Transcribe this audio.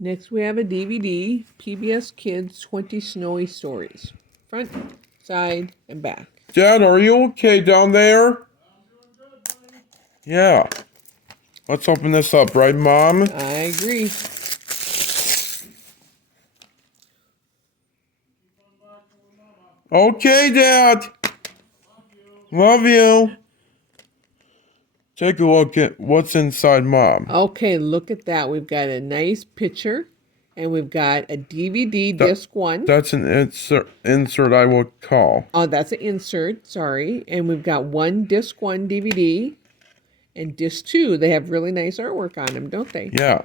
Next, we have a DVD, PBS Kids 20 Snowy Stories. Front, side, and back. Dad, are you okay down there? Yeah. Let's open this up, right, Mom? I agree. Okay, Dad. Love you. Take a look at what's inside, Mom. Okay, look at that. We've got a nice picture, and we've got a DVD disc 1. That's an insert I will call. Oh, that's an insert, sorry. And we've got one disc 1 DVD and disc 2. They have really nice artwork on them, don't they? Yeah.